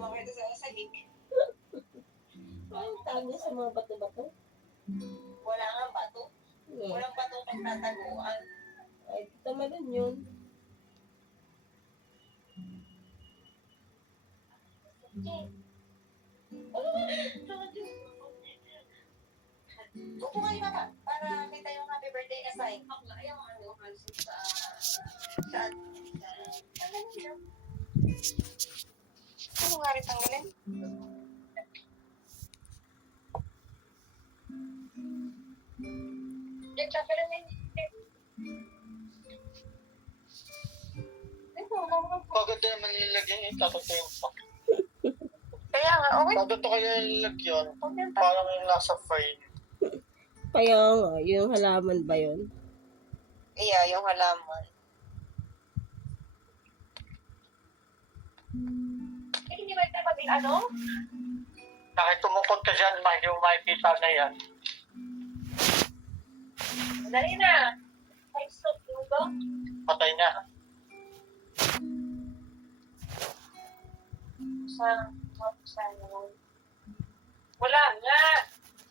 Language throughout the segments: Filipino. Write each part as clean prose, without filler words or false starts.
makita sa sahig. Ay, tago sa mga bato-bato. Wala nga bato. Yeah. Walang bato pang tataguan. Ay, tama din yun. Upo kayo baba para kita yung happy birthday na sign. Ayaw ano, sa ano nga rin tanggalin? Pagod na naman nilagyan yung tatatay yung pak. Kaya nga, okay. Pagod na kaya nilagyan. Parang yung nasa frame. Kaya nga, yung halaman ba yun? Iya, yung halaman. Hindi ba ito maging ano? Kahit tumukod ka dyan, hindi mo makikita na yan. Dali na. Ay, stop yung go. Patay na. Wala nga.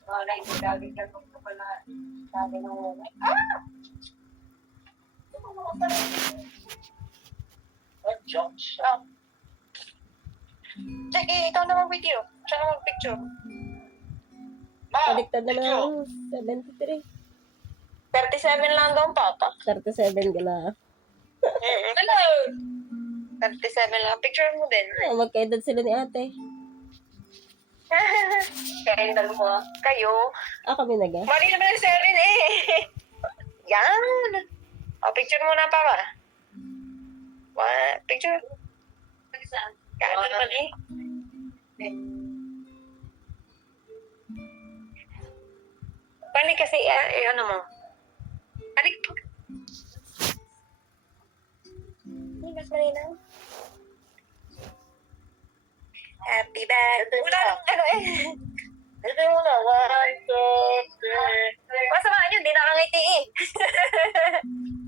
Wala yung gagawin ka kung pala. Sabi ng wala. Ah! Jump shot. Sige, ikaw na mag-video. Siya na mag-picture. Ma! Baliktad na video. lang, 73. 37 lang daw, Papa. 37 ka na. Hello! 37 lang. Picture mo din. Ah, magkaedad sila ni ate. Kaya mo. Kayo. Ah, kami naga. Mali naman yung 7 eh. Yan. O, picture mo na, Papa. Picture. Kaya naman eh. Balik kasi, ano mo. Balik po. Hindi, mas malinaw. Happy birthday. Wala, ano eh. Hindi mo na. 1, 2, 3. Masamaan yun, di nakangiti eh.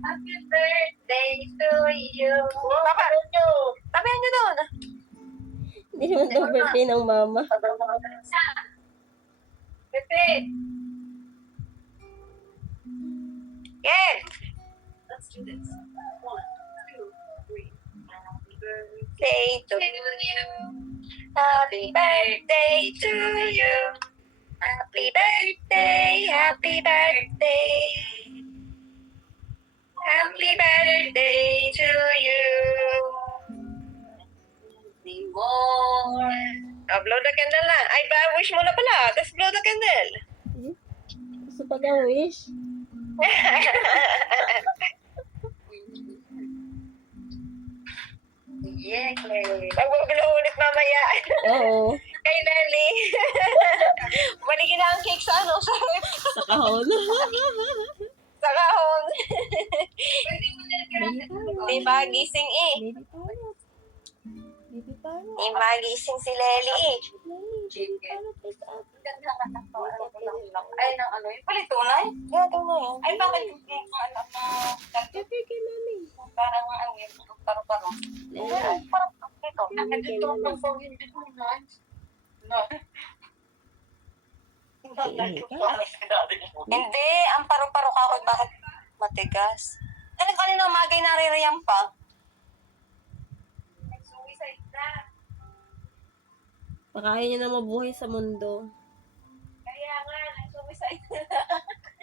Happy birthday to you. Papa, tabihan nyo doon. Hindi naman daw birthday ng mama. Pepe. Yeah. Let's do this. 1, 2, 3. Happy birthday to you. Happy birthday to you. Happy birthday, happy birthday. Happy birthday to you. More. Oh, blow the candle na. Ay, wish mo na pala. Tapos blow the candle. Gusto pag ang wish. Yeah. Mag-blow ulit mamaya. Oo. Kay Nelly. Maligin na ang cake sa ano, sa rep. Sa kahon. Sa kahon. Baby tayo. Di ba gising eh? Baby tayo. Baby tayo. Di ba gising si Lely eh? Baby tayo. Take out. Ay, nang ano, yung pala tunay? Yeah, tunay. Ay, bakit yung anak mo? Happy kay mami. Parang ano yun, paro-paro. Lele. Parang dito. Dito ang phone, hindi mo na. No. Hindi, ang paro-paro ka ako, bakit matigas? Ano kanina umagay naririyam pa? Nag-suicide na. Pakain niya na mabuhay sa mundo. Kaya nga, nag-suicide na.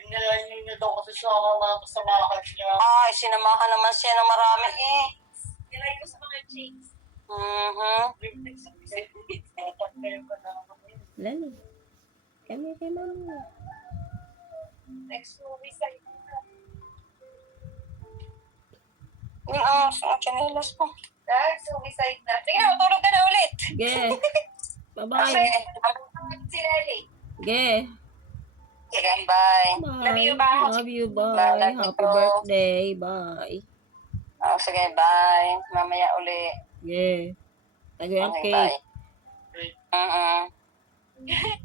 Inalayin niya daw kasi sa mga kasamahan niya. Ay, sinamahan naman siya ng marami eh. Nilay ko sa mga chicks. Lele. Kami kay mami. Nag-suicide na. Yung chanelas mo. Nag-suicide na. Sige na, tulog ka na ulit. Ge. Bye-bye. Si Lely. Ge. Sige, bye. Bye. Love you, bye. Love you. Bye. Bye. Love you, Happy bro. birthday. Bye. Oh, sige, bye. Mamaya uli. Ge. Tago yung Okay, cake. bye.